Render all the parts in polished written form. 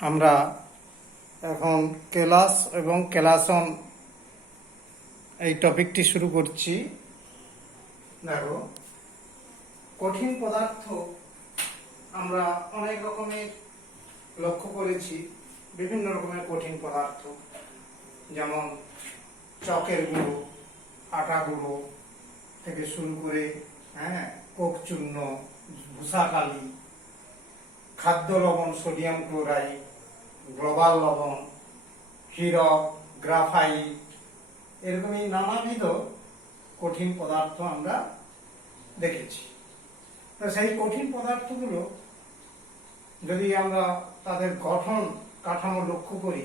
আমরা এখন কেলাস এবং কেলাসন এই টপিকটি শুরু করছি। দেখো, কঠিন পদার্থ আমরা অনেক রকমের লক্ষ্য করেছি। বিভিন্ন রকমের কঠিন পদার্থ, যেমন চকের গুঁড়ো, আটা গুঁড়ো থেকে শুরু করে কোক চূর্ণ, ভূষাকালি, খাদ্য লবণ, সোডিয়াম ক্লোরাইড, গ্লোবাল লবণ, হীরক, গ্রাফাইট, এরকমই নানাবিধ কঠিন পদার্থ আমরা দেখেছি। তো সেই কঠিন পদার্থগুলো যদি আমরা তাদের গঠন কাঠামো লক্ষ্য করি,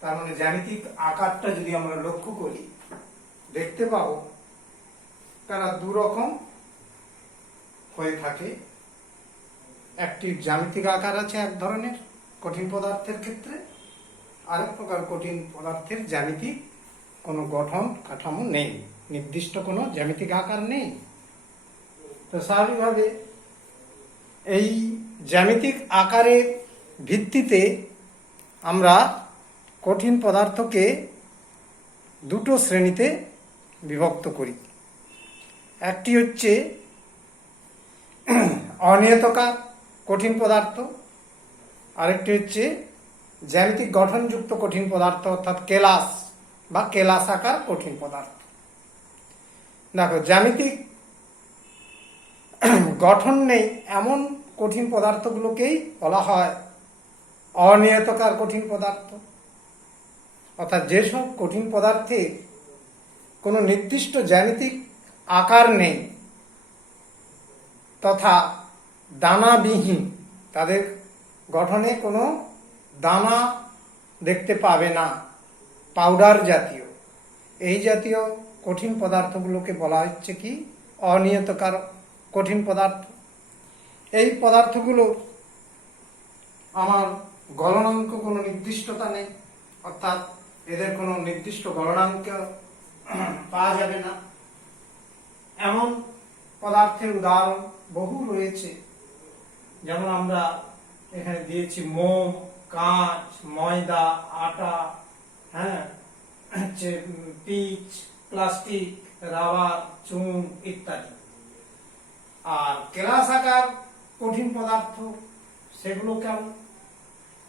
তার মানে জ্যামিতিক আকারটা যদি আমরা লক্ষ্য করি, দেখতে পাবো তারা দুরকম হয়ে থাকে। একটি জ্যামিতিক আকার আছে এক ধরনের কঠিন পদার্থের ক্ষেত্রে, আরেক প্রকার কঠিন পদার্থের জ্যামিতিক কোনো গঠন কাঠামো নেই, নির্দিষ্ট কোনো জ্যামিতিক আকার নেই। তো স্বাভাবিকভাবে এই জ্যামিতিক আকারের ভিত্তিতে আমরা কঠিন পদার্থকে দুটো শ্রেণীতে বিভক্ত করি। একটি হচ্ছে অনিয়তকার কঠিন পদার্থ, আরেকটি হচ্ছে জ্যামিতিক গঠনযুক্ত কঠিন পদার্থ, অর্থাৎ কেলাস বা কেলাসাকার কঠিন পদার্থ। দেখো, জ্যামিতিক গঠন নেই এমন কঠিন পদার্থগুলোকেই বলা হয় অনিয়তকার কঠিন পদার্থ। অর্থাৎ যেসব কঠিন পদার্থে কোনো নির্দিষ্ট জ্যামিতিক আকার নেই তথা দানাবিহীন, তাদের গঠনে কোনো দানা দেখতে পাবে না, পাউডার জাতীয়, এই জাতীয় কঠিন পদার্থগুলোকে বলা হচ্ছে কি অনিয়তকার কঠিন পদার্থ। এই পদার্থগুলো আমার গলনাঙ্ক কোনো নির্দিষ্টতা নেই, অর্থাৎ এদের কোনো নির্দিষ্ট গলনাঙ্ক পাওয়া যাবে না। এমন পদার্থের উদাহরণ বহু রয়েছে, যেমন আমরা এখানে দিয়েছি মোম, কাঁচ, ময়দা, আটা, পিচ, প্লাস্টিক, রাবার, চুন ইত্যাদি। আর কেলাসাকার কঠিন পদার্থ সেগুলো কেমন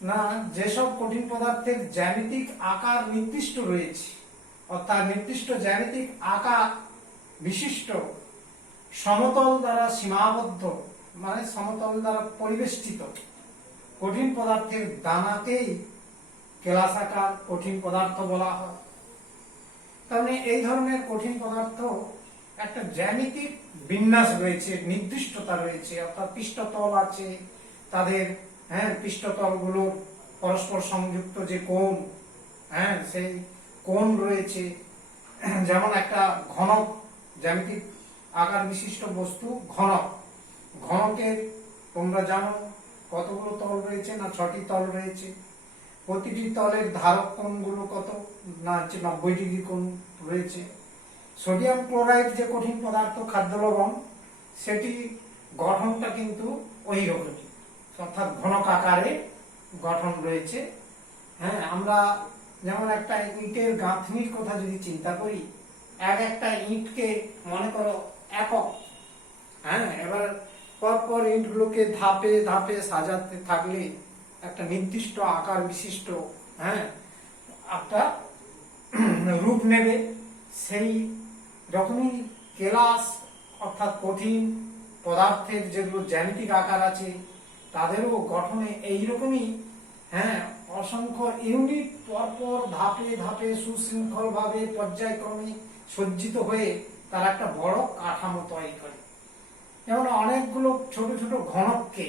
না, যেসব কঠিন পদার্থের জ্যামিতিক আকার নির্দিষ্ট রয়েছে, অর্থাৎ নির্দিষ্ট জ্যামিতিক আকার বিশিষ্ট, সমতল দ্বারা সীমাবদ্ধ, মানে সমতল দ্বারা পরিবেষ্টিত কঠিন পদার্থের দানাকেই কেলাসাকার কঠিন পদার্থ বলা হয়। তার মানে এই ধরনের কঠিন পদার্থ একটা জ্যামিতিক বিন্যাস রয়েছে, নির্দিষ্টতা রয়েছে, অর্থাৎ পৃষ্ঠতল আছে, তাদের পৃষ্ঠতলগুলো পরস্পর সংযুক্ত যে কোণ, সেই কোণ রয়েছে। যেমন একটা ঘনক, জ্যামিতিক আকার বিশিষ্ট বস্তু ঘনক, ঘনকের তোমরা জানো কতগুলো তল রয়েছে না, 6টি তল রয়েছে। প্রতিটি তলের ধারক কোণগুলো কত না, 90 ডিগ্রি কোণ রয়েছে। সোডিয়াম ক্লোরাইড যে কঠিন পদার্থ, খাদ্য লবণ, সেটি গঠনটা কিন্তু ওই রকমই, অর্থাৎ ঘনক আকারে গঠন রয়েছে। আমরা যেমন একটা ইটের গাঁথনির কথা যদি চিন্তা করি, একটা ইটকে মনে করো একক, এবার পরপর ইটগুলোকে ধাপে ধাপে সাজাতে থাকলে একটা নির্দিষ্ট আকার বিশিষ্ট একটা রূপ নেবে। সেই রকমই কেলাস, অর্থাৎ কঠিন পদার্থের যেগুলো জ্যামিতিক আকার আছে, তাদেরও গঠনে এইরকমই অসংখ্য ইউনিট পরপর ধাপে ধাপে সুশৃঙ্খল ভাবে পর্যায়ক্রমে সজ্জিত হয়ে তারা একটা বড় কাঠামো তৈরি করে। যেমন অনেকগুলো ছোট ছোট ঘনককে,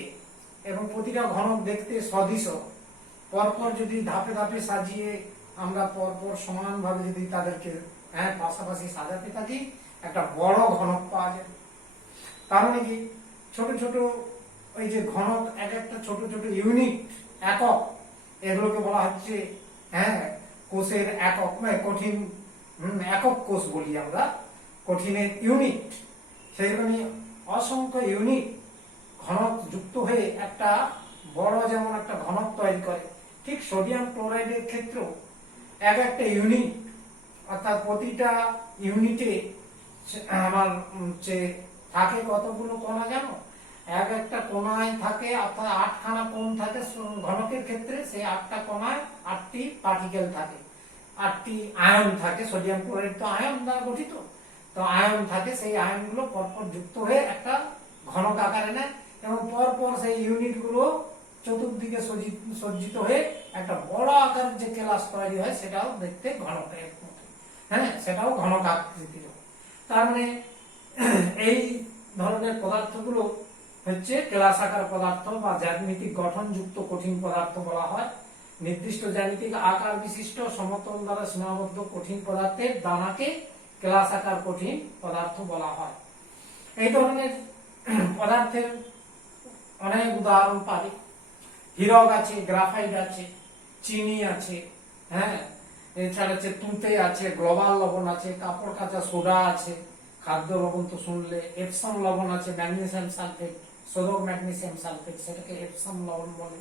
এবং প্রতিটা ঘনক দেখতে সদৃশ, পরপর যদি ধাপে ধাপে সাজিয়ে আমরা পরপর সমানভাবে যদি তাদেরকে পাশাপাশি সাজাতে থাকি, একটা বড় ঘনক পাওয়া যায়। তার মানে কি ছোট ছোট ওই যে ঘনক, এক একটা ছোট ছোট ইউনিট, একক, এগুলোকে বলা হচ্ছে কোষের একক, কঠিন একক কোষ বলি আমরা, কঠিনের ইউনিট। সেইরকমই অসংখ্য ইউনিট ঘনক যুক্ত হয়ে একটা বড়, যেমন একটা ঘনক তৈরি করে। ঠিক সোডিয়াম ক্লোরাইডের ক্ষেত্রেও এক একটা ইউনিট, অর্থাৎ প্রতিটা ইউনিটে আমার থাকে কতগুলো কণা জানো? এক একটা কোণায় থাকে, অর্থাৎ 8খানা কোণ থাকে ঘনকের ক্ষেত্রে। সেই 8টা কোণায় 8টি পার্টিকেল থাকে, 8টি আয়ন থাকে। সোডিয়াম ক্লোরাইড তো আয়ন দ্বারা গঠিত, তো আয়ন থাকে। সেই আয়নগুলো পরপর যুক্ত হয়ে একটা ঘনক আকারে নেয় এবং পরপর সেই ইউনিটগুলো চতুর্দিকে সজ্জিত হয়ে একটা বড় আকারের যে কেলাস তৈরি হয়, সেটাও দেখতে ঘনকের মতো, হ্যাঁ, সেটাও ঘনক আকৃতির। তার মানে এই ধরনের পদার্থগুলো হচ্ছে কেলাসাকার পদার্থ বা জ্যামিতিক গঠনযুক্ত কঠিন পদার্থ বলা হয়। নির্দিষ্ট জ্যামিতিক আকার বিশিষ্ট সমতল দ্বারা সীমাবদ্ধ কঠিন পদার্থের দানাকে কেলাসাকার কঠিন পদার্থ বলা হয়। এই ধরনের পদার্থের অনেক উদাহরণ পাবে। হীরক আছে, গ্রাফাইট আছে, চিনি আছে, হ্যাঁ, এছাড়া হচ্ছে তুঁতে আছে, গ্লোবাল লবণ আছে, কাপড় কাঁচা সোডা আছে, খাদ্য লবণ তো শুনলে, এপসম লবণ আছে, magnesium sulphate, sodium magnesium sulphate, সেটাকে এপসম লবণ বলে।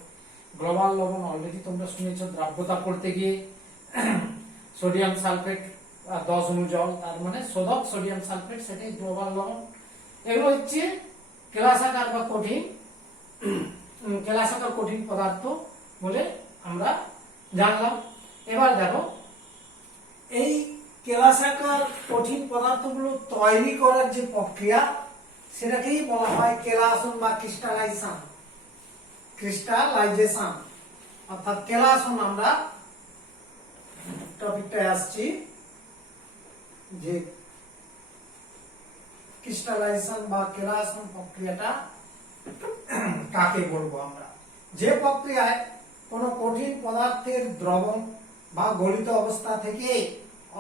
গ্লোবাল লবণ অলরেডি তোমরা শুনেছো দ্রাব্যতা পড়তে গিয়ে, সোডিয়াম সালফেট 10 অণু জল, তার মানে সোদক সোডিয়াম সালফেট, সেটাই গ্লোবাল লবণ। এগুলো হচ্ছে কেলাসাকার বা কঠিন, কেলাসাকার কঠিন পদার্থ বলে আমরা জানলাম। এবার দেখো, এই কেলাসাকার কঠিন পদার্থগুলো তৈরি করার যে প্রক্রিয়া, সেটাকেই বলা হয় কেলাসন বা ক্রিস্টালাইজেশন। ক্রিস্টালাইজেশন অর্থাৎ কেলাসন। আমরা টপিকটায় আসছি যে ক্রিস্টালাইজেশন বা কেলাসন প্রক্রিয়াটা কাকে বলবো আমরা। যে প্রক্রিয়ায় কোনো কঠিন পদার্থের দ্রবণ বা গলিত অবস্থা থেকে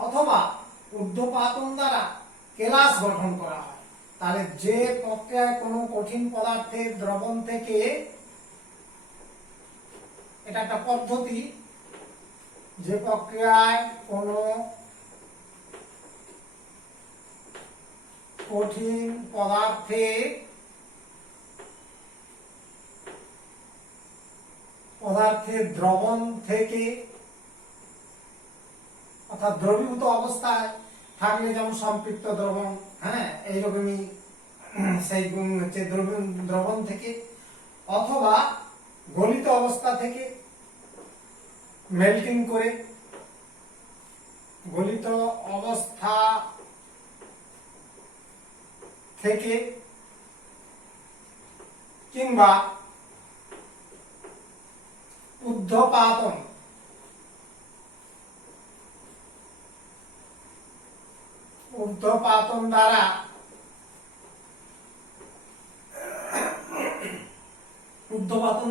অথবা ঊর্ধ্বপাতন দ্বারা কেলাস গঠন করা হয়। তাহলে যে প্রক্রিয়ায় কোনো কঠিন পদার্থের দ্রবণ থেকে, এটা একটা পদ্ধতি, যে প্রক্রিয়ায় কোনো কঠিন পদার্থের দ্রবণ থেকে, অর্থাৎ দ্রবীভূত অবস্থায় থাকলে যেমন সম্পৃক্ত দ্রবণ, হ্যাঁ, এইরকমই সেই হচ্ছে দ্রবণ থেকে, অথবা গলিত অবস্থা থেকে মেল্টিং করে, গলিত অবস্থা থেকে, কিংবা ঊর্ধ্বপাতন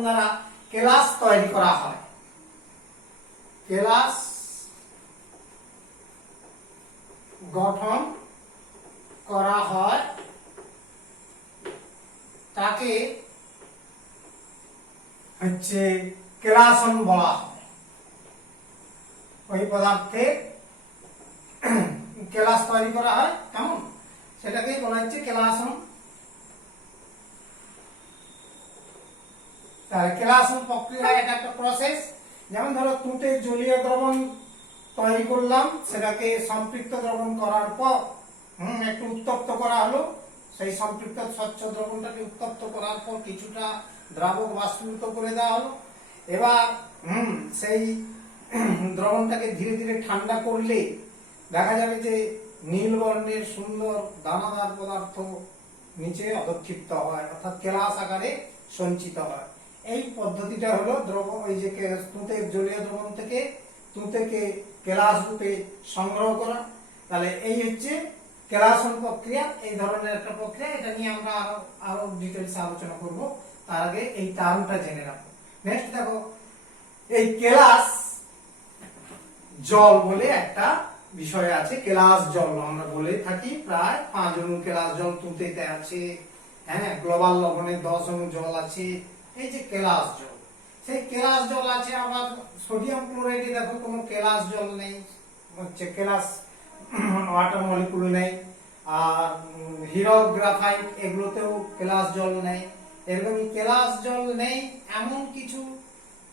দ্বারা কেলাস তৈরি করা হয়। কেলাস গঠন করা হয়, তাকে হচ্ছে কেলাসন বলা হয়। ওই পদার্থে কেলাস তৈরি করা হয়, কেমন, সেটাকেই বলা হচ্ছে কেলাসন। তাহলে কেলাসন প্রক্রিয়া এটা একটা প্রসেস। যেমন ধরো তুঁতের জলীয় দ্রবণ তৈরি করলাম, সেটাকে সম্পৃক্ত দ্রবণ করার পর একটু উত্তপ্ত করা হলো। সেই সম্পৃক্ত স্বচ্ছ দ্রবণটাকে উত্তপ্ত করার পর কিছুটা দ্রাবক বাষ্পীভূত করে দেওয়া হলো। এবার সেই দ্রবণটাকে ধীরে ধীরে ঠান্ডা করলে দেখা যাবে যে নীল বর্ণের সুন্দর দানাদার পদার্থ নিচে অধক্ষিপ্ত হয়, অর্থাৎ কেলাস আকারে সঞ্চিত হয়। এই পদ্ধতিটা হলো দ্রবণ, ওই যে তুঁতের জলীয় দ্রবণ থেকে তুঁতেকে কেলাস রূপে সংগ্রহ করা। তাহলে এই হচ্ছে কেলাসন প্রক্রিয়া, এই ধরনের একটা প্রক্রিয়া। এটা নিয়ে আমরা আরো ডিটেইলসে আলোচনা করব। তার আগে এই টার্মটা জেনে রাখো। নেক্সট দেখো, এই কেলাস জল বলে একটা বিষয় আছে। কেলাস জল আমরা বলে থাকি, প্রায় 5 অণু কেলাস জল তুঁতেতে আছে, হ্যাঁ, গ্লোবাল লবণে 10 অণু জল আছে। এই যে কেলাস জল, সেই কেলাস জল আছে। আবার সোডিয়াম ক্লোরাইডে দেখো কোনো কেলাস জল নেই, হচ্ছে কেলাস ওয়াটার মলিকুল নেই। আর হীরক, গ্রাফাইট এগুলোতেও কেলাস জল নেই। এরকমই কেলাস জল নেই এমন কিছু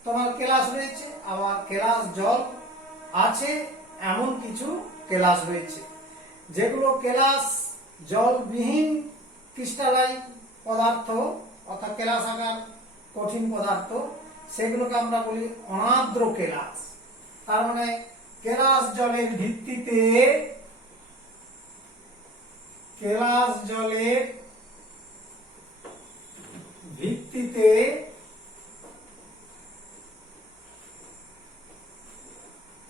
তোমার কেলাস রয়েছে, আবার কেলাস জল আছে এমন কিছু কেলাস রয়েছে, যেগুলো কেলাস জলবিহীন ক্রিস্টালাইন পদার্থ অর্থাৎ কেলাস আকার কঠিন পদার্থ, সেগুলোকে আমরা বলি অনার্দ্র কেলাস। তার মানে কেলাস জলের ভিত্তিতে, কেলাস জলের ভিত্তিতে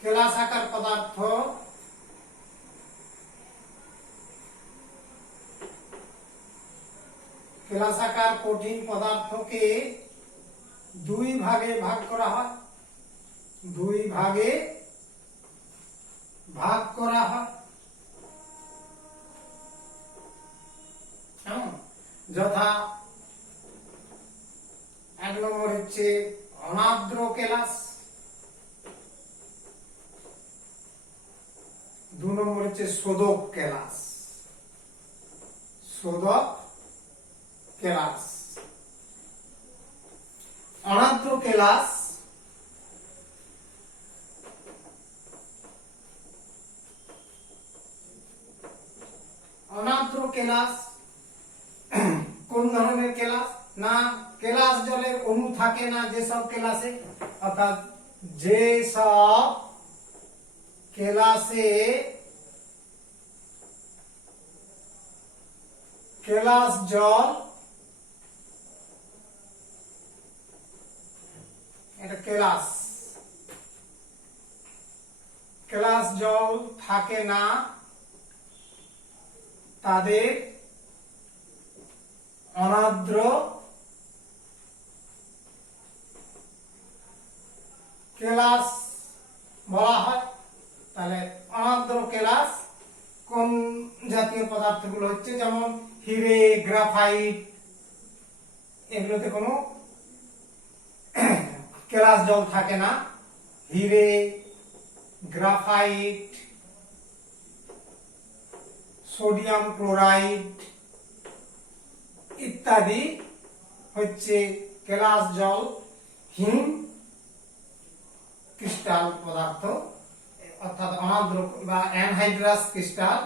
কেলাস আকার পদার্থ কেলাস আকার কঠিন পদার্থকে দুই ভাগে ভাগ করা হয়, দুই ভাগে ভাগ করা হয়। যথা এক নম্বর হচ্ছে অনার্দ্র কেলাস, দু নম্বর হচ্ছে শোধক কেলাস। শোধক কেলাস, অনার্দ্র কেলাস অনার্দ্র কেলাস কোন ধরনের কেলাস? না কেলাস জলের অণু থাকে না যেসব কেলাসে, অর্থাৎ যেসব কেলাসে কেলাস জল, এটা কেলাস, কেলাস জল থাকে না তাদের অনার্দ্র কেলাস বলা হয়। তাহলে অনার্দ্র কেলাস কোন জাতীয় পদার্থগুলো হচ্ছে? যেমন হিরে, গ্রাফাইট, এগুলোতে কোনো কেলাস জল থাকে না। হিরে, গ্রাফাইট, সোডিয়াম ক্লোরাইড ইত্যাদি হচ্ছে কেলাস জলহীন ক্রিস্টাল পদার্থ, অর্থাৎ অনার্দ্র বা অ্যানহাইড্রাস ক্রিস্টাল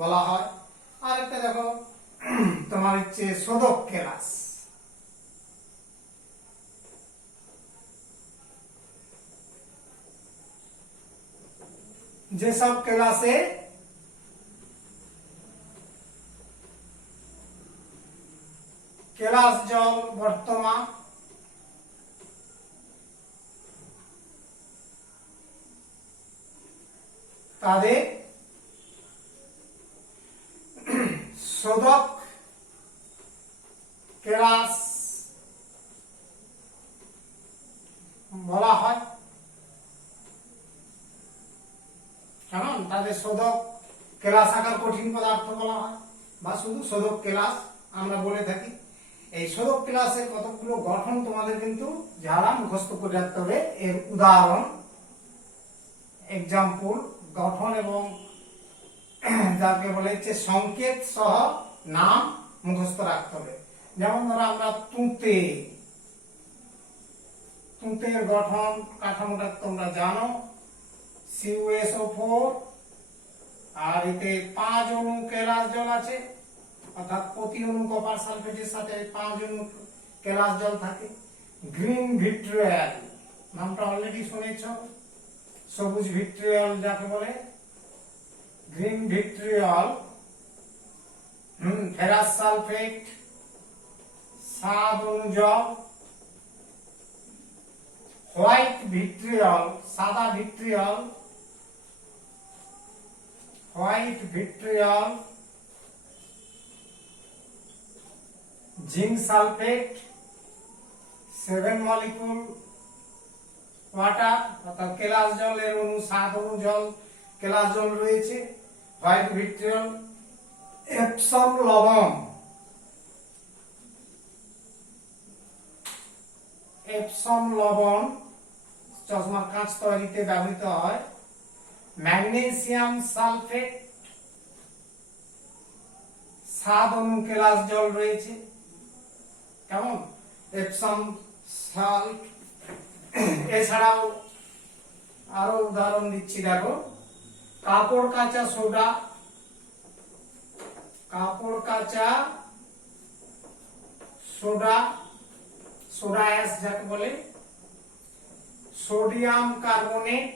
বলা হয়। আর একটা দেখো তোমার হচ্ছে শোধক কেলাস। যেসব কেলাসে কেলাস জল বর্তমান তাদের শোধক কেলাস বলা হয়। কেমন? তাদের শোধক কেলাস আকার কঠিন পদার্থ বলা হয়, বা শুধু শোধক কেলাস আমরা বলে থাকি। এই শোধক কেলাসের কতগুলো গঠন তোমাদের কিন্তু যারা মুখস্থ করে রাখতে হবে, এর উদাহরণ, এক্সাম্পল, গঠন এবং যাকে বলে হচ্ছে সংকেত সহ নাম মুখস্থ রাখতে হবে। যেমন ধরো আমরা তুঁতে, তুঁতের গঠন কাঠামোটা তোমরা জানো, CuSO4, আর এতে 5 অণু কেলাস জল আছে, অর্থাৎ প্রতি অণু কপার সালফেটের সাথে 5 অণু কেলাস জল থাকে। গ্রিন ভিট্রিয়ল, নামটা অলরেডি শুনেছ, সবুজ ভিট্রিয়ল যাকে বলে, গ্রিন ভিট্রিয়ল। ফেরাস সালফেট 7 অণু জল। হোয়াইট ভিট্রিয়ল, সাদা vitriol, white vitriol. Zinc sulphate 7 molecule water, অর্থাৎ কেলাস জলের অণু 7 অণু জল কেলাস জল রয়েছে। White vitriol. এপসম লবণ, এপসম লবণ চশমার কাঁচ তৈরিতে ব্যবহৃত হয়। ম্যাগনেসিয়াম সালফেট 7 অণু কেলাস জল রয়েছে। কেমন? এপসম সাল্ট এছাড়াও আরো উদাহরণ দিচ্ছি, দেখো কাপড় কাচা সোডা, কাপড় কাচা সোডা, সোডা অ্যাশ যাকে বলে, সোডিয়াম কার্বনেট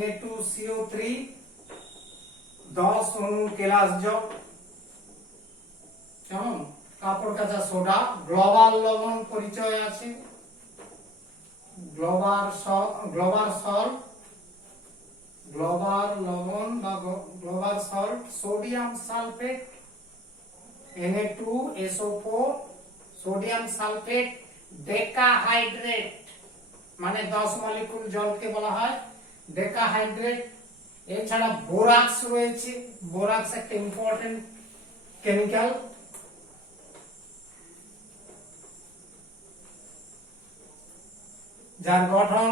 Na2CO3 10 অণু কেলাস জল। কেমন? কাপড় কাচা সোডা। গ্লোবাল লবণ পরিচয় আছে, গ্লোবাল সল্ট, গ্লোবাল লবণ বা global salt. Sodium sulphate Na2SO4, sodium sulphate. Decahydrate মানে 10 মলিকুল জলকে বলা হয় ডেকাহাইড্রেট। এছাড়া বোরাক্স রয়েছে, বোরাক্স একটা ইম্পর্টেন্ট কেমিক্যাল। যার গঠন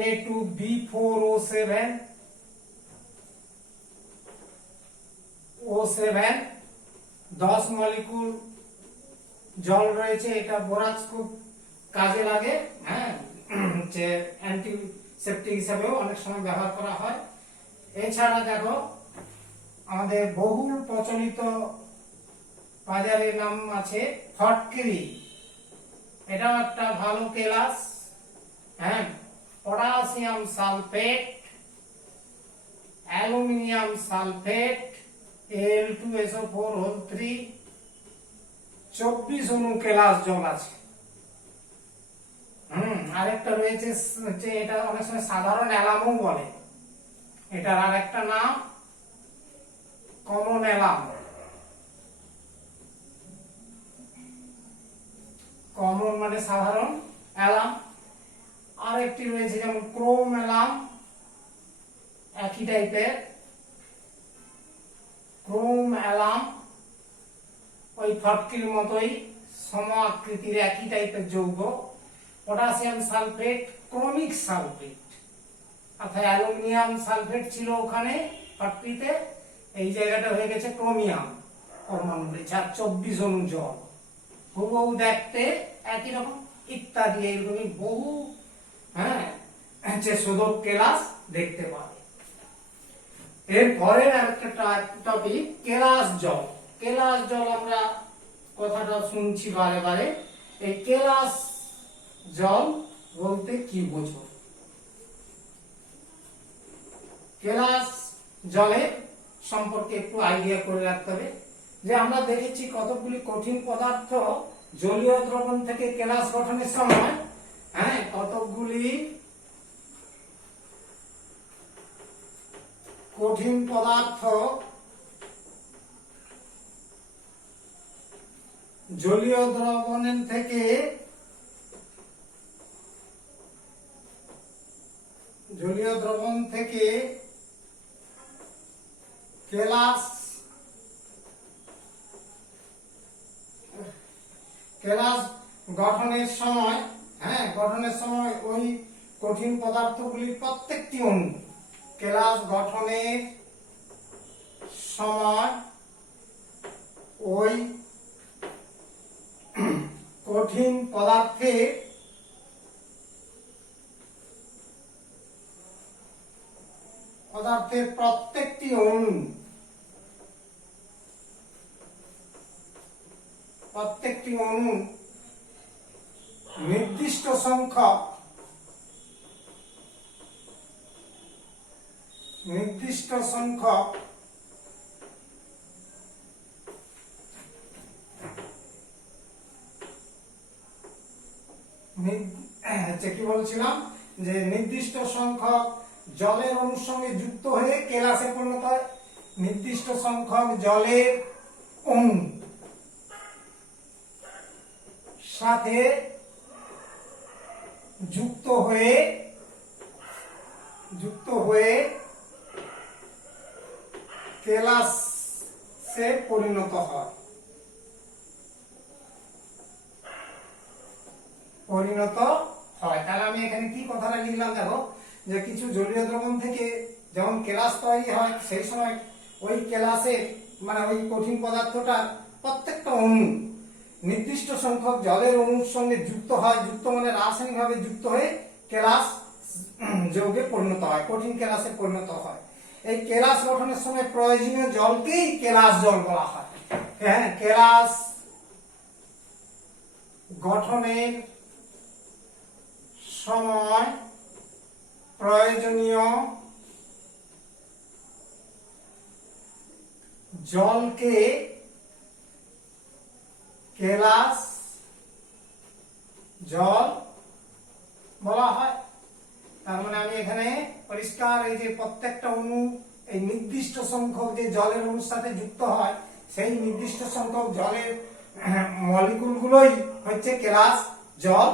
Na2B4O7, O7 10 মলিকুল জল রয়েছে। এটা বোরাক্স খুব কাজে লাগে, হ্যাঁ, যে অ্যান্টিসেপটিক হিসেবেও অনেক সময় ব্যবহার করা হয়। এছাড়া দেখো আমাদের বহুল প্রচলিত বাজারের নাম আছে ফটকিরি, এটাও একটা ভালো কেলাস, হ্যাঁ। Potassium sulphate, aluminium sulphate Al2SO4 24 অণু কেলাস জল আছে। আরেকটা রয়েছে হচ্ছে, এটা অনেক সময় সাধারণ অ্যালামও বলে, এটার আরেকটা নাম কমন অ্যালাম। কমন মানে সাধারণ, অ্যালাম। আরেকটি রয়েছে যেমন ক্রোম অ্যালাম, একই টাইপের ক্রোম অ্যালাম, ওই ফটকির মতোই সম আকৃতির একই টাইপের যৌগ। পটাশিয়াম সালফেট ক্রোমিক সালফেট, অর্থাৎ অ্যালুমিনিয়াম সালফেট ছিল ওখানে ফটকিতে, এই জায়গাটা হয়ে গেছে ক্রোমিয়াম পরমাণু রয়েছে, আর 24 অণু জল, হুবহু দেখতে একই রকম ইত্যাদি। এইরকমই বহু, হ্যাঁ, যে শোধক কেলাস দেখতে পাবে। এরপরের আরেকটা টপিক কেলাস জল। কেলাস জল আমরা কথাটা শুনছি বারে বারে, এই কেলাস জল বলতে কি বোঝো? কেলাস জলের সম্পর্কে একটু আইডিয়া করে রাখতে হবে। যে আমরা দেখেছি কতগুলি কঠিন পদার্থ জলীয় দ্রবণ থেকে কেলাস গঠনের সময়, হ্যাঁ, কতগুলি কঠিন পদার্থ জলীয় দ্রবণের থেকে কেলাস গঠনের সময়, হ্যাঁ, গঠনের সময় ওই কঠিন পদার্থগুলির প্রত্যেকটি অণু কেলাস গঠনের সময় ওই কঠিন পদার্থের প্রত্যেকটি অণু নির্দিষ্ট সংখ্যক কি বলছিলাম, যে নির্দিষ্ট সংখ্যক জলের অণুর সঙ্গে যুক্ত হয়ে কেলাসে পরিণত হয়। নির্দিষ্ট সংখ্যক জলের অণু সাথে যুক্ত হয়ে কেলাসে পরিণত হয়। তাহলে আমি এখানে কি কথাটা লিখলাম, দেখো, যে কিছু জলীয় দ্রবণ থেকে যখন কেলাস তৈরি হয়, সেই সময় ওই কেলাসের মানে ওই কঠিন পদার্থটার প্রত্যেকটা অণু নির্দিষ্ট সংখ্যক জলের অণুর সঙ্গে যুক্ত হয়, যুক্ত মানে রাসায়নিকভাবে যুক্ত হয়ে কেলাস যৌগে পরিণত হয়, কঠিন কেলাসে পরিণত হয়। এই কেলাস গঠনের সময় প্রয়োজনীয় জলকেই কেলাস জল বলা হয়। হ্যাঁ, কেলাস গঠনের সময় প্রয়োজনীয় জলকে কেলাস জল বলা হয়। তার মানে আমি এখানে পরিষ্কার এই যে প্রত্যেকটা অণু এই নির্দিষ্ট সংখ্যক যে জলের অণুর সাথে যুক্ত হয়, সেই নির্দিষ্ট সংখ্যক জলের মলিকুল গুলোই হচ্ছে কেলাস জল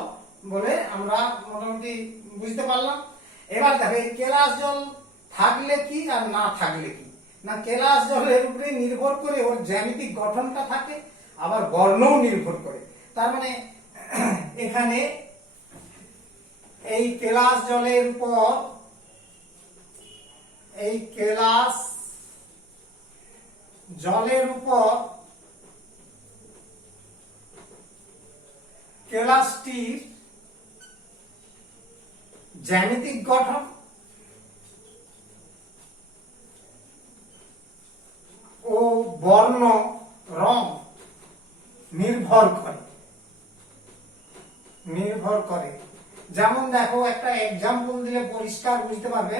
বলে আমরা মোটামুটি বুঝতে পারলাম। এবার দেখো এই কেলাস জল থাকলে কি আর না থাকলে কি, না কেলাস জলের উপরে নির্ভর করে ওর জ্যামিতিক গঠনটা থাকে, আবার বর্ণও নির্ভর করে। তার মানে এখানে এই কেলাস জলের উপর এই কেলাস জলের উপর কেলাসটির জ্যামিতিক গঠন ও বর্ণ রং নির্ভর করে। যেমন দেখো একটা এক্সাম্পল দিলে পরিষ্কার বুঝতে পারবে।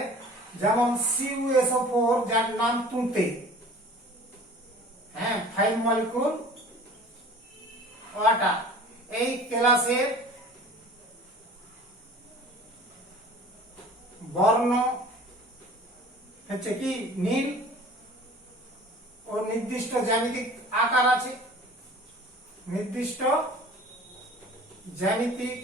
যেমন CuSO4 যার নাম তুঁতে, হ্যাঁ 5 মলিকুল ওয়াটার, এই কেলাসের বর্ণ হচ্ছে কি নীল ও নির্দিষ্ট জ্যামিতিক আকার আছে, নির্দিষ্ট জ্যামিতিক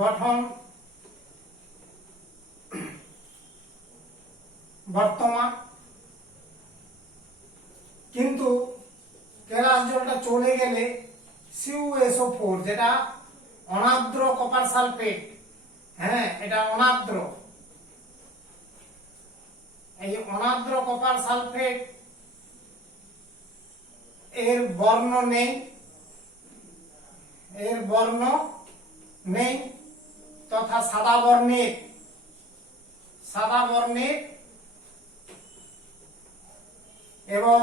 গঠন বর্তমান। কিন্তু কেলাস জলটা চলে গেলে CuSO4 যেটা অনার্দ্র কপার সালফেট, হ্যাঁ এটা অনার্দ্র, এই অনার্দ্র কপার সালফেট এর বর্ণ নেই, তথা সাদা বর্ণের এবং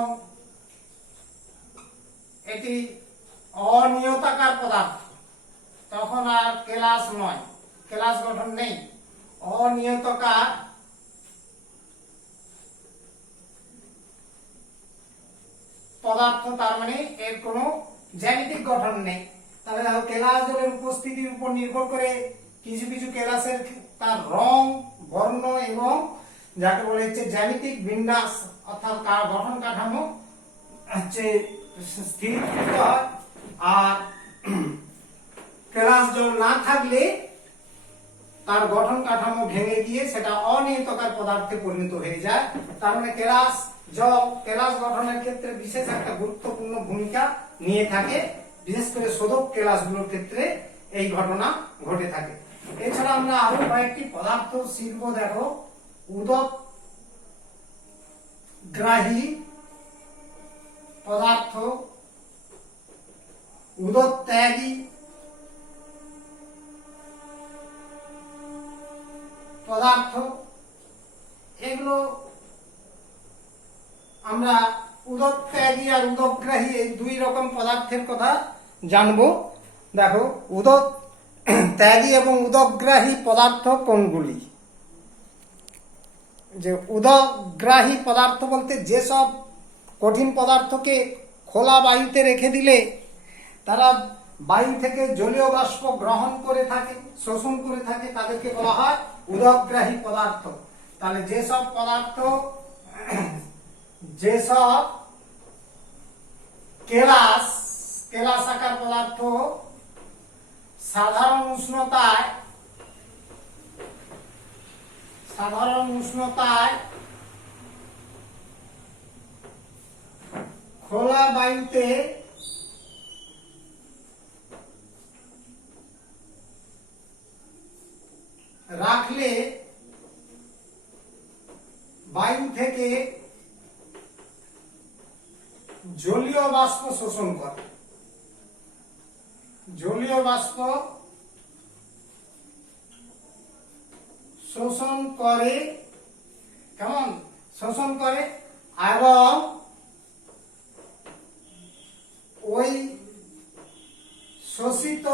এটি অনিয়তাকার পদার্থ, তখন আর কেলাস নয়, কেলাস গঠন নেই, অনিয়তাকার পদার্থ, তার মানে এর কোনো জ্যামিতিক গঠন নেই। তাহলে দেখো কেলাস জলের উপস্থিতির উপর নির্ভর করে কিছু কিছু কেলাসের তার রং, বর্ণ এবং যাকে বলে হচ্ছে জ্যামিতিক বিন্যাস অর্থাৎ গঠন কাঠামো হচ্ছে স্থির হয়। আর কেলাস জল না থাকলে তার গঠন কাঠামো ভেঙে গিয়ে সেটা অনিয়তাকার পদার্থে পরিণত হয়ে যায়। তার মানে কেলাস জল কেলাস গঠনের ক্ষেত্রে বিশেষ একটা গুরুত্বপূর্ণ ভূমিকা নিয়ে থাকে, বিশেষ করে শোধক কেলাসগুলোর ক্ষেত্রে এই ঘটনা ঘটে থাকে। এছাড়া আমরা আরো কয়েকটি পদার্থ শিখব। দেখো উদকগ্রাহী পদার্থ, উদকত্যাগী পদার্থ, এগুলো আমরা উদকত্যাগী আর উদকগ্রাহী এই দুই রকম পদার্থের কথা জানবো। দেখো উদকত্যাগী এবং উদকগ্রাহী পদার্থ কোনগুলি? যে উদকগ্রাহী পদার্থ বলতে যেসব কঠিন পদার্থকে খোলা বায়ুতে রেখে দিলে তারা বায়ু থেকে জলীয় বাষ্প গ্রহণ করে থাকে, শোষণ করে থাকে, তাদেরকে বলা হয় উদকগ্রাহী পদার্থ। তাহলে যেসব কেলাসাকার পদার্থ সাধারণ উষ্ণতায় খোলা বায়ুতে রাখলে বায়ু থেকে বাষ্প শোষণ করে, জলীয় বাষ্প শোষণ করে, কেমন শোষণ করে, এবং ওই শোষিত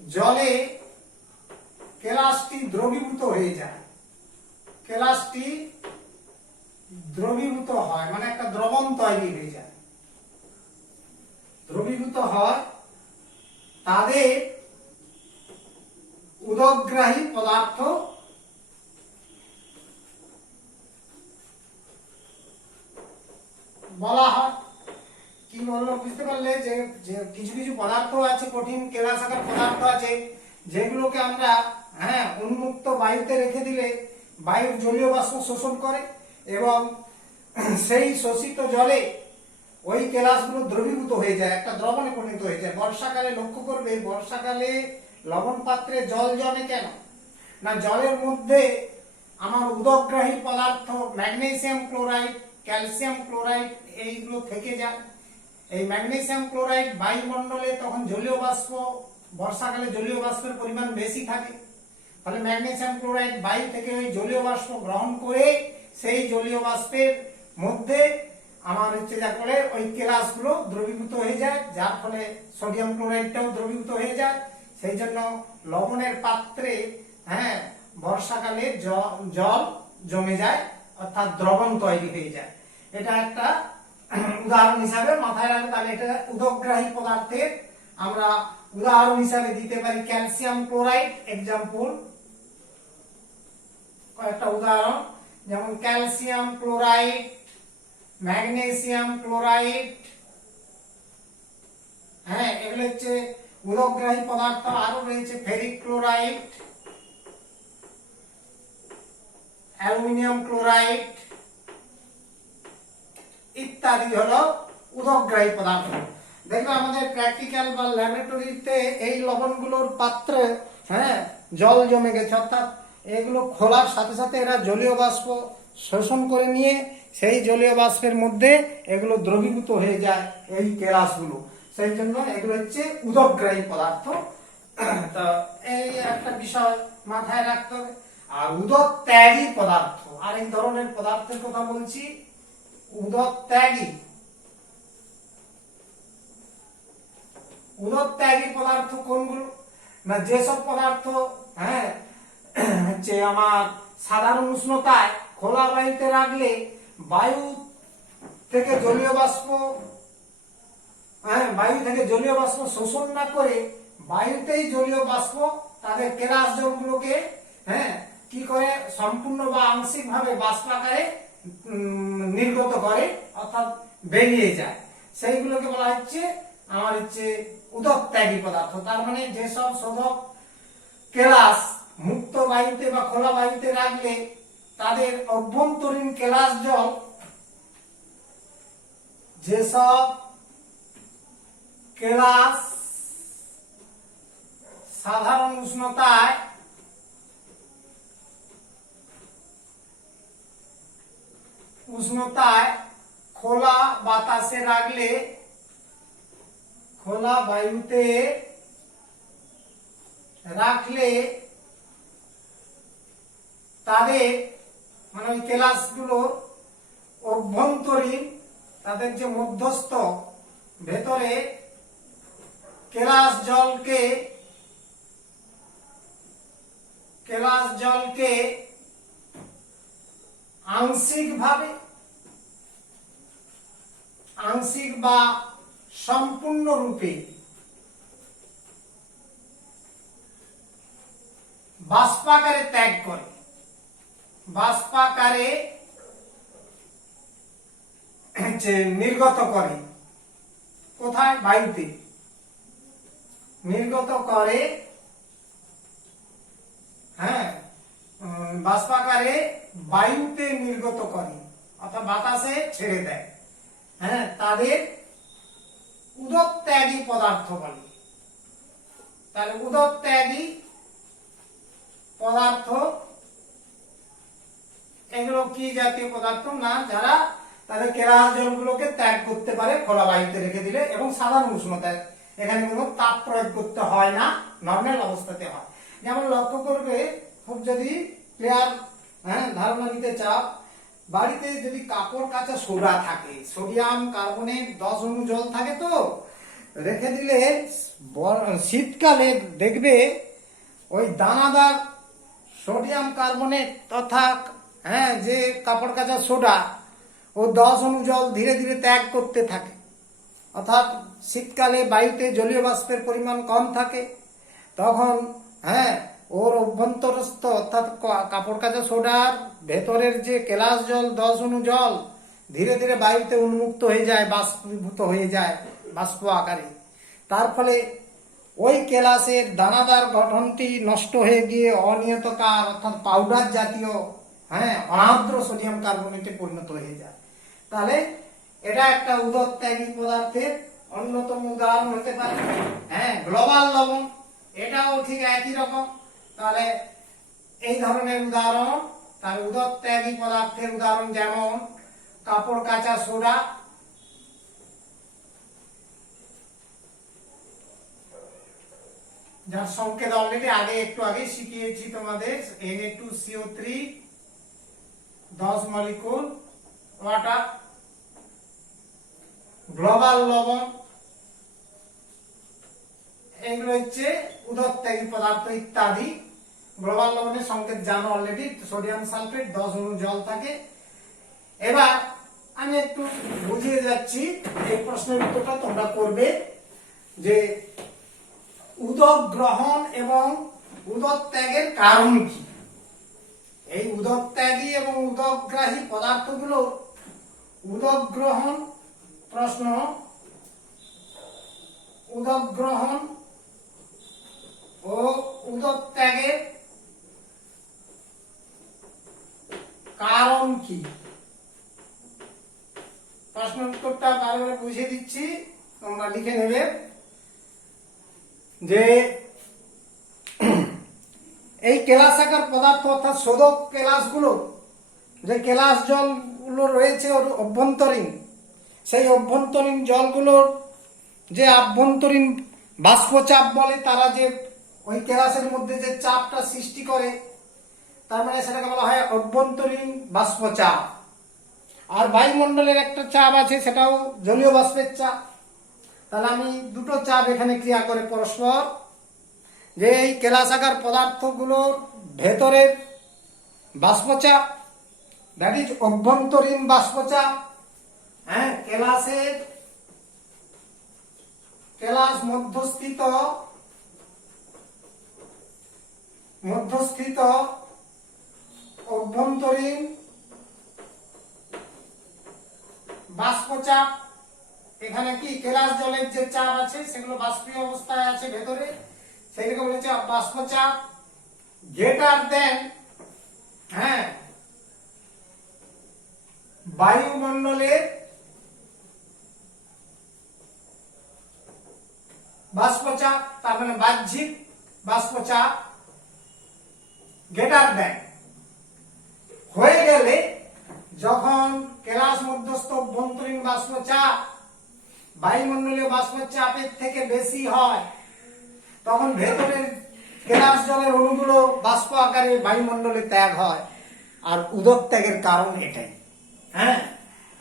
জলে কেলাসটি দ্রবীভূত হয়ে যায়, কেলাসটি দ্রবীভূত হয়, মানে একটা দ্রবণ তৈরি হয়ে যায়, দ্রবীভূত হয়, তাদের উদকগ্রাহী পদার্থ বলা হয়। কি বললো বুঝতে পারলে, যে কিছু কিছু পদার্থ আছে, কঠিন কেলাসাকার পদার্থ আছে, যেগুলোকে আমরা উন্মুক্ত বায়ুতে রেখে দিলে বায়ুর জলীয় বাষ্প শোষণ করে, এবং সেই শোষিত জলে ওই কেলাসগুলো দ্রবীভূত হয়ে যায়, একটা দ্রবণে পরিণত হয়ে যায়। বর্ষাকালে লক্ষ্য করবে, বর্ষাকালে লবণ পাত্রে জল জমে কেন না, জলের মধ্যে আমার উদকগ্রাহী পদার্থ ম্যাগনেসিয়াম ক্লোরাইড, ক্যালসিয়াম ক্লোরাইড এইগুলো থেকে যায়। এই ম্যাগনেসিয়াম ক্লোরাইড বায়ুমণ্ডলে তখন জলীয় বাষ্প, বর্ষাকালে জলীয় বাষ্পের পরিমাণ বেশি থাকে, ফলে ম্যাগনেসিয়াম ক্লোরাইড বায়ু থেকে ওই জলীয় বাষ্প গ্রহণ করে সেই জলীয় বাষ্পের মধ্যে আমার যা করে ওই কেলাসগুলো দ্রবীভূত হয়ে যায়, যার ফলে সোডিয়াম ক্লোরাইডটাও দ্রবীভূত হয়ে যায়। সেই জন্য লবণের পাত্রে বর্ষাকালে জল জমে যায়, অর্থাৎ দ্রবণ তৈরি হয়ে যায়। এটা একটা উদাহরণ হিসাবে মাথায় রাখবে। তাহলে এটা উদকগ্রাহী পদার্থের আমরা উদাহরণ হিসাবে দিতে পারি ক্যালসিয়াম ক্লোরাইড, এক্সাম্পল কয়েকটা উদাহরণ, যেমন ক্যালসিয়াম ক্লোরাইড, ম্যাগনেসিয়াম ক্লোরাইড, এগুলো হচ্ছে উদকগ্রাহী পদার্থ। আরো রয়েছে ফেরিক ক্লোরাইড, অ্যালুমিনিয়াম ক্লোরাইড ইত্যাদি হলো উদকগ্রাহী পদার্থ। দেখবে আমাদের প্র্যাকটিক্যাল বা ল্যাবরেটরিতে এই লবণগুলোর পাত্রে জল জমে গেছে, অর্থাৎ এগুলো খোলার সাথে সাথে এরা জলীয় বাষ্প শোষণ করে নিয়ে সেই জলীয় বাষ্পের মধ্যে এগুলো দ্রবীভূত হয়ে যায়, এই কেলাসগুলো। সেই জন্য এগুলো হচ্ছে উদকগ্রাহী পদার্থ। তো এই একটা বিষয় মাথায় রাখতে হবে। আর উদক ত্যাগী পদার্থ, আরেক ধরনের পদার্থের কথা বলছি, উদক ত্যাগী। উদক ত্যাগী পদার্থ কোনগুলো না, যেসব পদার্থ হচ্ছে আমার সাধারণ উষ্ণতায় খোলা বায়ুতে রাখলে বায়ু থেকে জলীয় বাষ্প শোষণ না করে বায়ুতেই জলীয় বাষ্প তাদের কেলাস জলগুলোকে কি করে সম্পূর্ণ বা আংশিক ভাবে বাষ্প আকারে নির্গত করে, অর্থাৎ বেরিয়ে যায়। সেইগুলোকে বলা হচ্ছে উদক ত্যাগী পদার্থ। তার মানে যেসব শোধক কেলাস মুক্ত বায়ুতে বা খোলা বায়ুতে রাখলে তাদের অভ্যন্তরীণ কেলাস জল, যেসব কেলাস সাধারণ উষ্ণতায় খোলা বাতাসে রাখলে, খোলা বায়ুতে রাখলে তাদের মানে ওই কেলাসগুলোর অভ্যন্তরীণ, তাদের যে মধ্যস্থ ভেতরে কেলাস জলকে আংশিক বা সম্পূর্ণ রূপে বাষ্পাকারে ত্যাগ করে, বাষ্পাকারে নির্গত করে। কোথায়? বায়ুতে নির্গত করে, বাষ্পাকারে বায়ুতে নির্গত করে, অর্থাৎ বাতাসে ছেড়ে দেয়, তাদের উদক ত্যাগী পদার্থ বলে। তাহলে উদক ত্যাগী পদার্থ এগুলো কি জাতীয় পদার্থ না, যারা তাহলে কেলাস জলগুলোকে ত্যাগ করতে পারে খোলা বায়ুতে রেখে দিলে, এবং সাধারণ উষ্ণতায়, এখানে কোনো তাপ প্রয়োগ করতে হয় না, নর্মাল অবস্থাতে হয়। যেমন লক্ষ্য করবে, খুব যদি ক্লিয়ার ধারণা নিতে চাও, বাড়িতে যদি কাপড় কাচা সোডা থাকে, সোডিয়াম কার্বনেট 10 অণু জল থাকে, তো রেখে দিলে শীতকালে দেখবে ওই দানাদার সোডিয়াম কার্বনেট তথা যে কাপড় কাচা সোডা, ও 10 অণু জল ধীরে ধীরে ত্যাগ করতে থাকে। অর্থাৎ শীতকালে বায়ুতে জলীয় বাষ্পের পরিমাণ কম থাকে, তখন ওর অভ্যন্তরস্থ অর্থাৎ কাপড় কাচা সোডার ভেতরের যে কেলাস জল 10 অণু জল ধীরে ধীরে বায়ুতে উন্মুক্ত হয়ে যায়, বাষ্পীভূত হয়ে যায় বাষ্প আকারে। তার ফলে ওই কেলাসের দানাদার গঠনটি নষ্ট হয়ে গিয়ে অনিয়তকার অর্থাৎ পাউডার জাতীয় অনার্দ্র সোডিয়াম কার্বনেটে পরিণত হয়ে যায়। তাহলে এটা একটা উদকত্যাগী পদার্থের অন্যতম উদাহরণ হতে পারে। গ্লোবাল লবণ, এটাও ঠিক একই রকম। তাহলে এই ধরনের উদাহরণ, তার উদকত্যাগী পদার্থের উদাহরণ যেমন কাপড় কাচা সোডা, যার সংকেত অলরেডি একটু আগে শিখিয়েছি তোমাদের, Na2CO3 10 মলিকুল ওয়াটার। গ্লোবাল লবণ, এগুলো হচ্ছে উদকত্যাগী পদার্থ ইত্যাদি। গ্লোবাল লবণের সংকেত জানো অলরেডি, সোডিয়াম সালফেট 10 অণু জল থাকে। এবার আমি একটু বুঝিয়ে যাচ্ছি, এই প্রশ্নের উত্তরটা তোমরা করবে যে উদক গ্রহণ এবং উদক ত্যাগের কারণ কি। এই উদক ত্যাগী এবং উদকগ্রাহী পদার্থগুলো উদক গ্রহণ, প্রশ্ন উদক গ্রহণ ও উদক ত্যাগের কারণ কি। প্রশ্নের উত্তরটা বারবার বুঝিয়ে দিচ্ছি, তোমরা লিখে নেবে যে এই কেলাসাকার পদার্থ অর্থাৎ শোধক কেলাসগুলো, যে কেলাস জলগুলো রয়েছে ওর অভ্যন্তরীণ, সেই অভ্যন্তরীণ জলগুলোর যে আভ্যন্তরীণ বাষ্পচাপ বলে, তারা যে ওই কেলাসের মধ্যে যে চাপটা সৃষ্টি করে, তার মানে সেটাকে বলা হয় অভ্যন্তরীণ বাষ্পচাপ। আর বায়ুমণ্ডলের একটা চাপ আছে, সেটাও জলীয় বাষ্পের চাপ। তাহলে আমি দুটো চাপ এখানে ক্রিয়া করে পরস্পর, যে এই কেলাসাকার পদার্থগুলোর ভেতরের বাষ্পচাপ, দ্যাট ইজ অভ্যন্তরীণ বাষ্পচাপ, কেলাস মধ্যস্থিত অভ্যন্তরীণ বাষ্পচাপ। এখানে কি কেলাস জলের যে চাপ আছে সেগুলো বাষ্পীয় অবস্থায় আছে ভেতরে, সেটাকে বলেছে বাষ্পচাপ। গ্রেটার দেন বায়ুমণ্ডলের বাষ্পচাপ, তার মানে বাহ্যিক বাষ্পচাপ গ্রেটার দেন হয়ে গেলে, যখন কেলাস মধ্যস্থ অভ্যন্তরীণ বাষ্পচাপ বায়ুমণ্ডলীয় বাষ্পচাপের থেকে বেশি হয়, তখন ভেতরের কেলাস জলের অণুগুলো বাষ্প আকারে বায়ুমণ্ডলে ত্যাগ হয়। আর উদক ত্যাগের কারণ এটাই।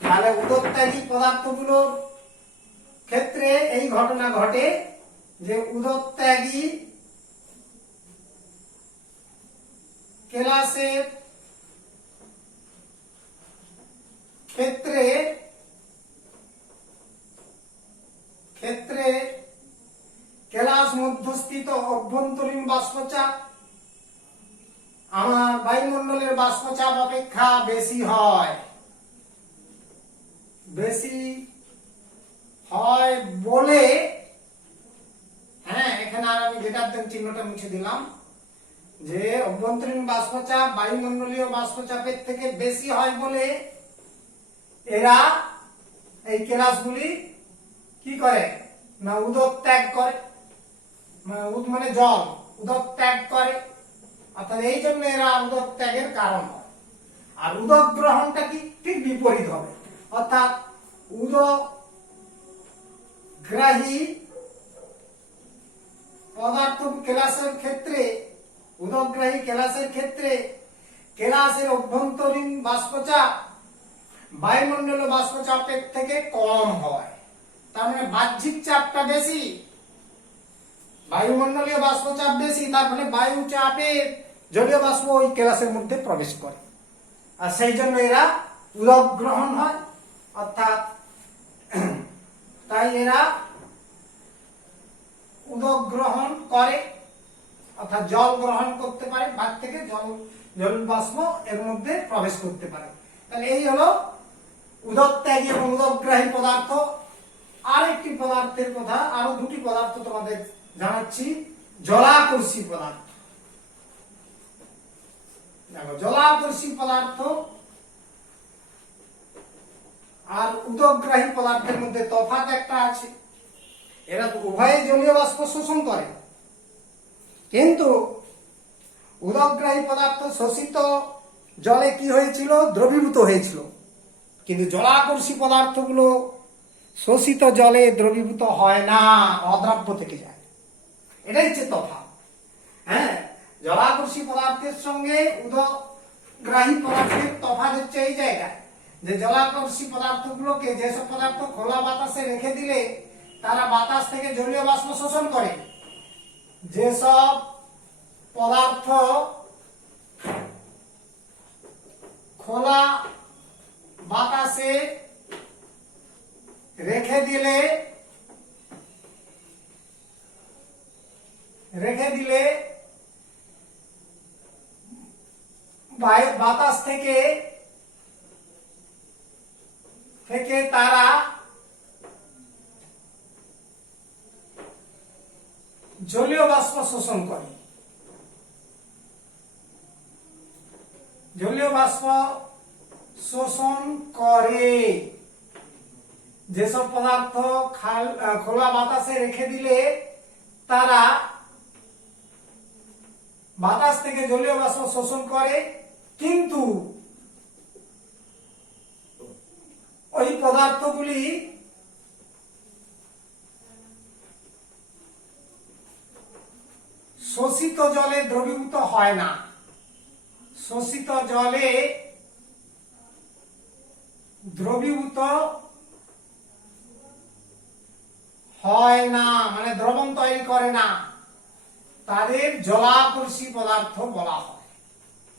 তাহলে উদক ত্যাগী পদার্থগুলোর ক্ষেত্রে এই ঘটনা ঘটে যে উদক ত্যাগী কেলাসের ক্ষেত্রে কেলাস মধ্যস্থিত অভ্যন্তরীণ বাষ্পচাপ আমার বায়ুমণ্ডলের বাষ্পচাপ অপেক্ষা বেশি হয় বলে, এখানে আর আমি গ্রেটার দেন চিহ্নটা মুছে দিলাম, যে অভ্যন্তরীণ বাষ্পচাপ বায়ুমণ্ডলীয় বাষ্পচাপের থেকে বেশি হয় বলে এরা এই কেলাসগুলি কি করে না উদক ত্যাগ করে, মানে জল উদক ত্যাগ করে। অর্থাৎ এই জন্য এরা উদক ত্যাগের কারণ হয়। আর উদক গ্রহণটা কি ঠিক বিপরীত হবে, অর্থাৎ উদগ্রাহী পদার্থ কেলাসের ক্ষেত্রে, উদগ্রাহী কেলাসের ক্ষেত্রে কেলাসের অভ্যন্তরীণ বাষ্পচাপ বায়ুমণ্ডলীয় বাষ্পচাপের থেকে কম হয়। তার মানে বাহ্যিক চাপটা বেশি, বায়ুমণ্ডলীয় বাষ্পচাপ বেশি, তার মানে বায়ু চাপে জলীয় বাষ্প ওই কেলাসের মধ্যে প্রবেশ করে, আর সেই জন্য এরা উদক গ্রহণ হয়। অর্থাৎ তাই এরা উদক গ্রহণ করে, অর্থাৎ জল গ্রহণ করতে পারে, বাদ থেকে জল বাষ্প এর মধ্যে প্রবেশ করতে পারে। তাহলে এই হলো উদকত্যাগী এবং উদকগ্রাহী পদার্থ। আর একটি পদার্থের কথা, আরো দুটি পদার্থ তোমাদের জানাচ্ছি। জলাকর্ষী পদার্থ। দেখো, জলাকর্ষী পদার্থ আর উদকগ্রাহী পদার্থের মধ্যে তফাৎ একটা আছে। এরা উভয়ে জলীয় বাষ্প শোষণ করে, কিন্তু উদকগ্রাহী পদার্থ শোষিত জলে কি হয়েছিল? দ্রবীভূত হয়েছিল। কিন্তু জলাকর্ষী পদার্থগুলো শোষিত জলে দ্রবীভূত হয় না, অদ্রাব্য থেকে যায়। এটাই হচ্ছে তফাৎ। হ্যাঁ, জলাকর্ষী পদার্থের সঙ্গে উদকগ্রাহী পদার্থের তফাৎ হচ্ছে এই জায়গায় যে জলাকর্ষী পদার্থগুলোকে, যেসব পদার্থ খোলা বাতাসে রেখে দিলে তারা বাতাস থেকে জলীয় বাষ্প শোষণ করে, যেসব পদার্থ খোলা বাতাসে রেখে দিলে বাতাস থেকে তারা জলীয় বাষ্প শোষণ করে। জলীয় বাষ্প শোষণ করে যেসব পদার্থ খোলা বাতাসে রেখে দিলে তারা বাতাস থেকে জলীয় বাষ্প শোষণ করে, কিন্তু ওই পদার্থগুলি শোষিত জলে দ্রবীভূত হয় না। শোষিত জলে দ্রবীভূত হয় না, মানে দ্রবণ তৈরি করে না, তাদের জলাকর্ষী পদার্থ বলা হয়।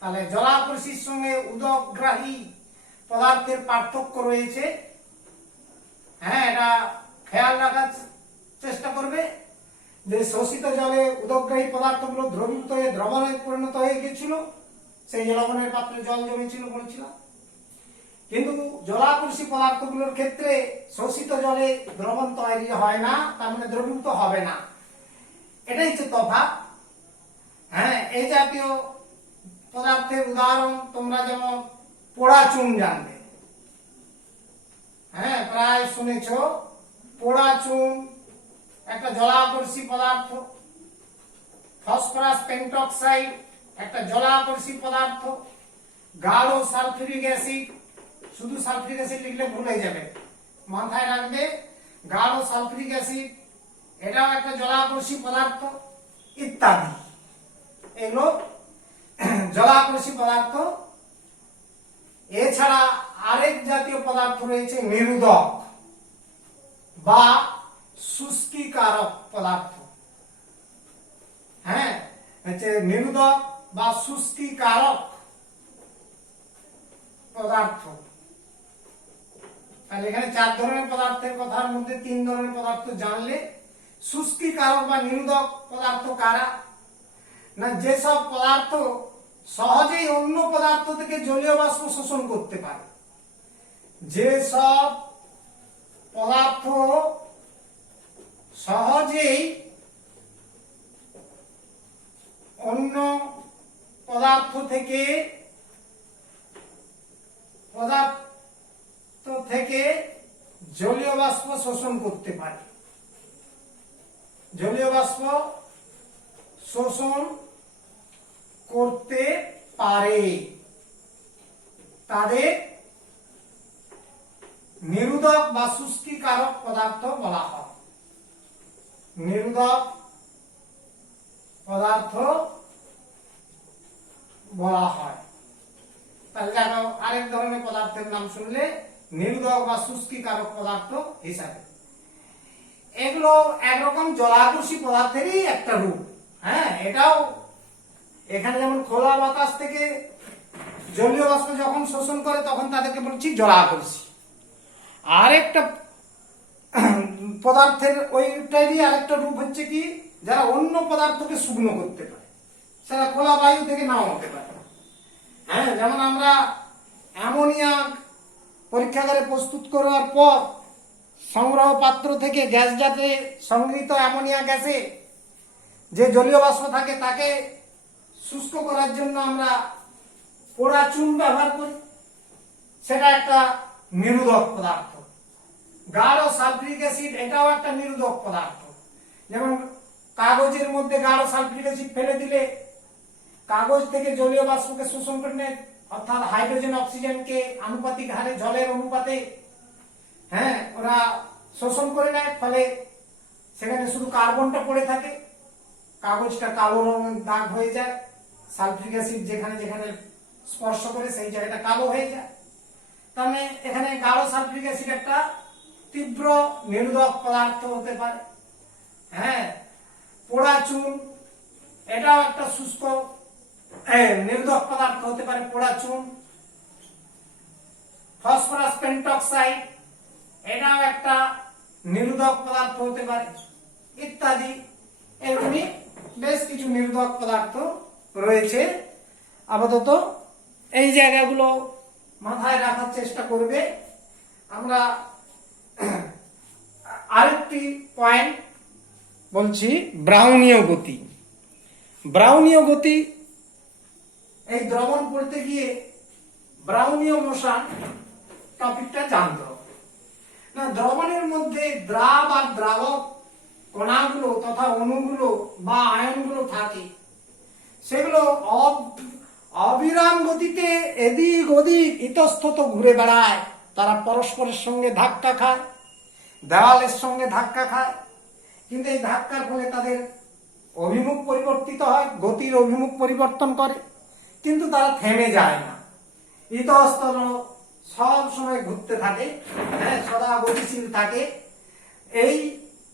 তাহলে জলাকর্ষীর সঙ্গে উদকগ্রাহী পদার্থের পার্থক্য রয়েছে। হ্যাঁ, এটা খেয়াল রাখার চেষ্টা করবে যে শোষিত জলে উদকগ্রাহী পদার্থগুলো দ্রবীভূত হয়ে দ্রবণে পরিণত হয়ে গেছিল, সেই লবণের পাত্রে জল জমেছিল বলেছিলাম। কিন্তু জলাকর্ষী পদার্থগুলোর ক্ষেত্রে শোষিত জলে দ্রবণ তৈরি হয় না, তার মানে দ্রবীভূত হবে না। এটাই হচ্ছে তফাৎ। হ্যাঁ, এই জাতীয় পদার্থের উদাহরণ তোমরা যেমন পোড়া চুন জানবে। হ্যাঁ, প্রায় শুনেছ। পোড়া চুন একটা জলাকর্ষী পদার্থ। ফসফরাস পেন্টক্সাইড একটা জলাকর্ষী পদার্থ। গাঢ় সালফিউরিক অ্যাসিড, শুধু সালফিউরিক অ্যাসিড লিখলে ভুল হয়ে যাবে, মাথায় রাখবে গাঢ় সালফিউরিক অ্যাসিড এটাও একটা জলাকর্ষী পদার্থ, ইত্যাদি। এগুলো জলাকর্ষী পদার্থ। এছাড়া আরেক জাতীয় পদার্থ রয়েছে নিরোধক বা শুষ্কীকারক পদার্থ। হ্যাঁ, হচ্ছে নিরোধক বা শুষ্কীকারক পদার্থ। তাহলে এখানে 4 ধরনের পদার্থের কথার মধ্যে 3 ধরনের পদার্থ জানলে। শুষ্কীকারক বা নিরোধক পদার্থ কারা? না, যেসব পদার্থ সহজেই অন্য পদার্থ থেকে জলীয় বাষ্প শোষণ করতে পারে, যেসব পদার্থ সহজেই অন্য পদার্থ থেকে জলীয় বাষ্প শোষণ করতে পারে, জলীয় বাষ্প শোষণ করতে পারে, তাদের নিরোধক বা শুষ্কীকারক পদার্থ বলা হয়। নিরোধক পদার্থ বলা হয়। তাহলে দেখো আরেক ধরনের পদার্থের নাম শুনলে নিরোধক বা শুষ্কীকারক পদার্থ হিসাবে। এগুলো একরকম জলাকর্ষী পদার্থেরই একটা রূপ। হ্যাঁ, এটাও এখানে যেমন খোলা বাতাস থেকে জলীয় বাষ্প যখন শোষণ করে তখন তাদেরকে বলছি জলাকর্ষী। আর একটা পদার্থের ওইটারই আরেকটা রূপ হচ্ছে কি, যারা অন্য পদার্থকে শুকনো করতে পারে, সেটা খোলা বায়ু থেকে নাও হতে পারে। হ্যাঁ, যেমন আমরা অ্যামোনিয়া পরীক্ষাগারে প্রস্তুত করার পর সংগ্রহ পাত্র থেকে গ্যাস জাতে সংগৃহীত অ্যামোনিয়া গ্যাসে যে জলীয় বাষ্প থাকে তাকে শুষ্ক করার জন্য আমরা পোড়া চুন ব্যবহার করি, সেটা একটা নিরোধক পদার্থ। গাঢ় সালফিউরিক অ্যাসিড এটাও একটা নিরোধক পদার্থ। যেমন কাগজের মধ্যে গাঢ় সালফিউরিক অ্যাসিড ফেলে দিলে কাগজ থেকে জলীয় বাষ্পকে শোষণ করে নেয়, অর্থাৎ হাইড্রোজেন অক্সিজেনকে আনুপাতিক হারে জলের অনুপাতে হ্যাঁ ওরা শোষণ করে নেয়, ফলে সেখানে শুধু কার্বনটা পড়ে থাকে, কাগজটা কালো রঙের দাগ হয়ে যায়। সালফিউরিক অ্যাসিড যেখানে যেখানে স্পর্শ করে সেই জায়গাটা কালো হয়ে যায়। তাহলে এখানে গাঢ় সালফিউরিক অ্যাসিড একটা তীব্র নিরোধক পদার্থ হতে পারে। হ্যাঁ, পোড়া চুন এটাও একটা শুষ্ক নিরোধক পদার্থ হতে পারে, পোড়া চুন। ফসফরাস পেন্টক্সাইড এটাও একটা নিরোধক পদার্থ হতে পারে, ইত্যাদি। এরকমই বেশ কিছু নিরোধক পদার্থ রয়েছে। আপাতত এই জায়গাগুলো মাথায় রাখার চেষ্টা করবে। আমরা আরেকটি পয়েন্ট বলছি, ব্রাউনীয় গতি। ব্রাউনীয় গতি, এই দ্রবণ পড়তে গিয়ে ব্রাউনীয় মোশন টপিকটা জানতে হবে না। দ্রবণের মধ্যে দ্রাব আর দ্রাবক কণাগুলো তথা অণুগুলো বা আয়নগুলো থাকে, সেগুলো অবিরাম গতিতে এদিক ওদিক ইতস্তত ঘুরে বেড়ায়। তারা পরস্পরের সঙ্গে ধাক্কা খায়, দেওয়ালের সঙ্গে ধাক্কা খায়, কিন্তু এই ধাক্কার ফলে তাদের অভিমুখ পরিবর্তিত হয়, গতির অভিমুখ পরিবর্তন করে, কিন্তু তারা থেমে যায় না, ইতস্তত সব সময় ঘুরতে থাকে, সদা গতিশীল থাকে। এই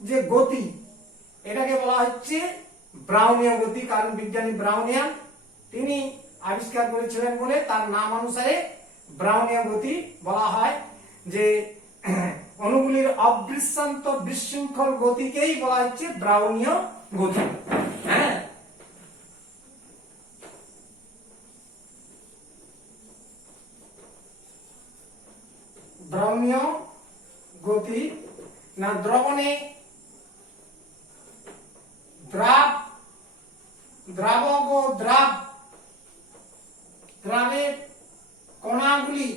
যে গতি, এটাকে বলা হচ্ছে ব্রাউনীয় গতি। কারণ বিজ্ঞানী ব্রাউনিয়ান তিনি আবিষ্কার করেছিলেন বলে তার নাম অনুসারে ব্রাউনীয় গতি বলা হয়। যে অণুগুলির অবিশ্রান্ত বিশৃঙ্খল গতিকেই বলা হচ্ছে ব্রাউনীয় গতি। হ্যাঁ, ব্রাউনীয় গতি। না, দ্রবণে দ্রাবক ও দ্রাবের কণাগুলি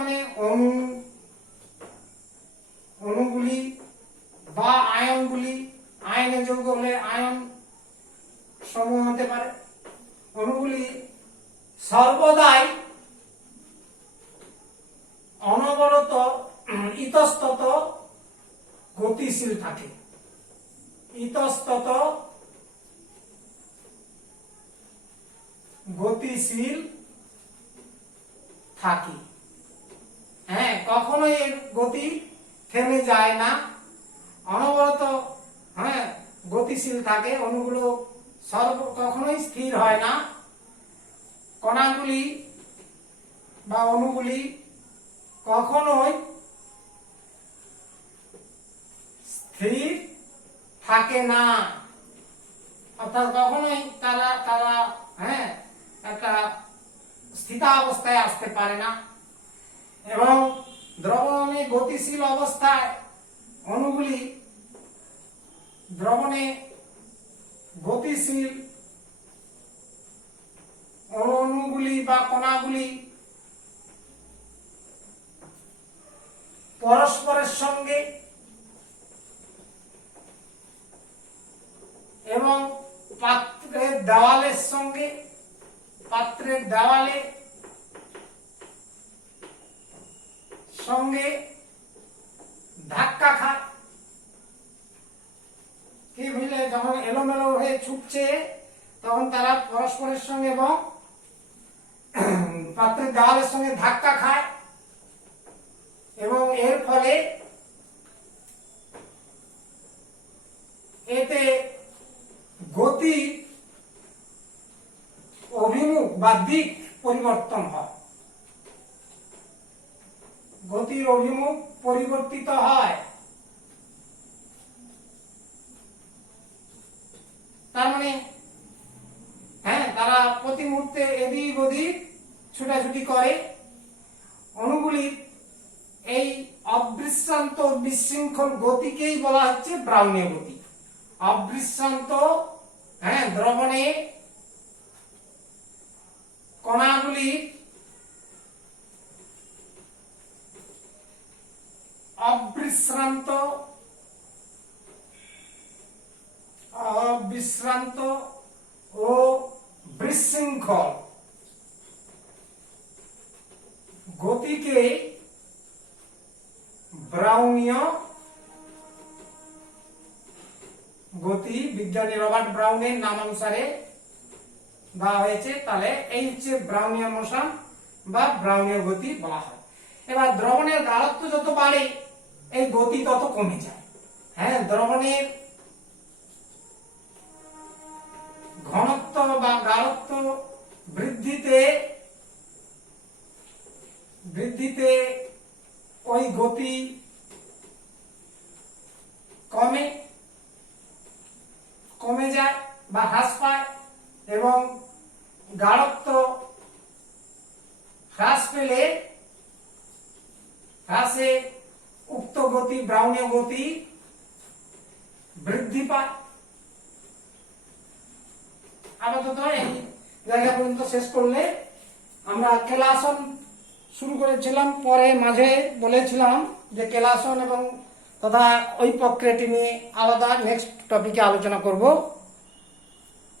মানে অণুগুলি বা আয়নগুলি, আয়নে যৌগ হলে আয়ন সমূহ হতে পারে, অণুগুলি সর্বদাই অনবরত ইতস্তত গতিশীল থাকে, ইতস্তত গতিশীল থাকে। হ্যাঁ, কখনোই এর গতি থেমে যায় না, অনবরত গতিশীল থাকে। অণুগুলো কখনোই স্থির হয় না, কণাগুলি বা অণুগুলি কখনোই স্থির থাকে না, অর্থাৎ কখনোই তারা একটা স্থিতাবস্থায় আসতে পারে না। এবং দ্রবণে গতিশীল অবস্থায় অণুগুলি দ্রবণে গতিশীল অণুগুলি বা কণাগুলি পরস্পরের সঙ্গে এবং পাত্রের দেওয়ালের সঙ্গে, পাত্রের দেওয়ালে সঙ্গে ধাক্কা খায়। কি বুঝলে, যখন এলোমেলো হয়ে ছুটছে তখন তারা পরস্পরের সঙ্গে এবং পাত্রের দেওয়ালের সঙ্গে ধাক্কা খায় এবং এর ফলে এতে গতি অভিমুখ বা দিক পরিবর্তন হয়, গতির অভিমুখ পরিবর্তিত হয়। তার মানে তারা প্রতি মুহূর্তে এদিক ওদিক ছুটাছুটি করে। অণুগুলির এই অবিশ্রান্ত বিশৃঙ্খল গতিকেই বলা হচ্ছে ব্রাউনীয় গতি। অবিশ্রান্ত দ্রবণে কণাগুলি অবিশ্রান্ত ও বিশৃঙ্খল গতিকে ব্রাউনীয় গতি বিজ্ঞানী রবার্ট ব্রাউনের নামানুসারে দেওয়া হয়েছে। তাহলে এই হচ্ছে ব্রাউনীয় মোশন বা ব্রাউনীয় গতি বলা হয়। এবার দ্রবণের গাঢ়ত্ব যত বাড়ে এই গতি তত কমে যায়। দ্রবণের ঘনত্ব বা গাঢ়ত্ব বৃদ্ধিতে ওই গতি কমে যায় বা হ্রাস পায় এবং গাঢ়ত্ব হ্রাস পেলে হ্রাসে উক্ত গতি ব্রাউনীয় গতি বৃদ্ধি পায়। আপাতত এই জায়গা পর্যন্ত শেষ করলে আমরা কেলাসন শুরু করেছিলাম, পরে মাঝে বলেছিলাম যে কেলাসন এবং তথা ওই প্রক্রিয়াটি নিয়ে আলাদা নেক্সট টপিকে আলোচনা করব।